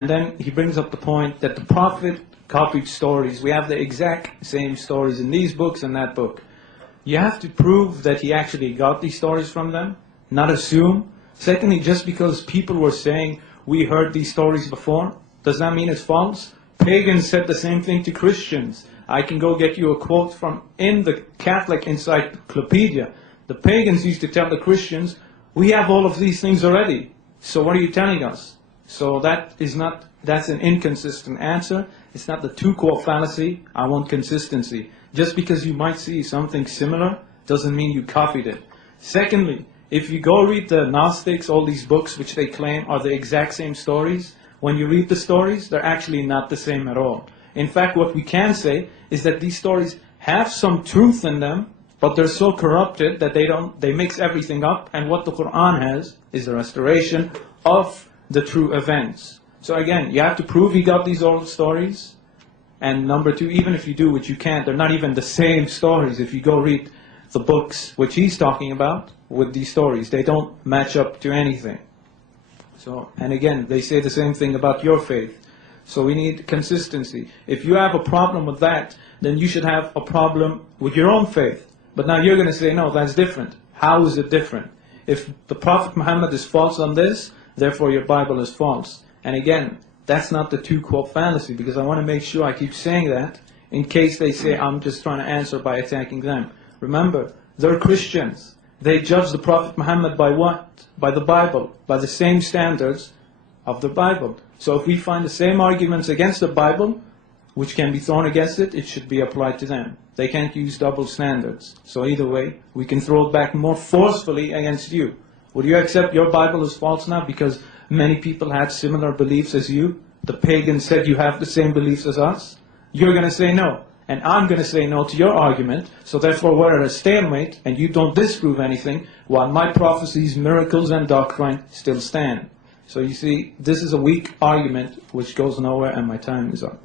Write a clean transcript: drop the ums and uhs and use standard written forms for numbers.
And then he brings up the point that the Prophet copied stories. We have the exact same stories in these books and that book. You have to prove that he actually got these stories from them, not assume. Secondly, just because people were saying, we heard these stories before, does that mean it's false? Pagans said the same thing to Christians. I can go get you a quote from in the Catholic Encyclopedia. The pagans used to tell the Christians, we have all of these things already. So what are you telling us? So that's an inconsistent answer. It's not the two-quote fallacy. I want consistency. Just because you might see something similar doesn't mean you copied it. Secondly, if you go read the Gnostics, all these books which they claim are the exact same stories, when you read the stories, they're actually not the same at all. In fact, what we can say is that these stories have some truth in them, but they're so corrupted that they mix everything up, and what the Quran has is a restoration of the true events. So again, you have to prove he got these old stories. And number two, even if you do, which you can't, they're not even the same stories. If you go read the books which he's talking about with these stories, they don't match up to anything. So, and again, they say the same thing about your faith. So we need consistency. If you have a problem with that, then you should have a problem with your own faith. But now you're going to say, no, that's different. How is it different? If the Prophet Muhammad is false on this, therefore your Bible is false. And again, that's not the two-quote fallacy, because I want to make sure I keep saying that in case they say I'm just trying to answer by attacking them. Remember, they're Christians. They judge the Prophet Muhammad by what? By the Bible, by the same standards of the Bible. So if we find the same arguments against the Bible, which can be thrown against it, it should be applied to them. They can't use double standards. So either way, we can throw it back more forcefully against you. Would you accept your Bible is false now because many people had similar beliefs as you? The pagans said you have the same beliefs as us? You're going to say no. And I'm going to say no to your argument. So therefore we're at a stalemate and you don't disprove anything while my prophecies, miracles and doctrine still stand. So you see, this is a weak argument which goes nowhere and my time is up.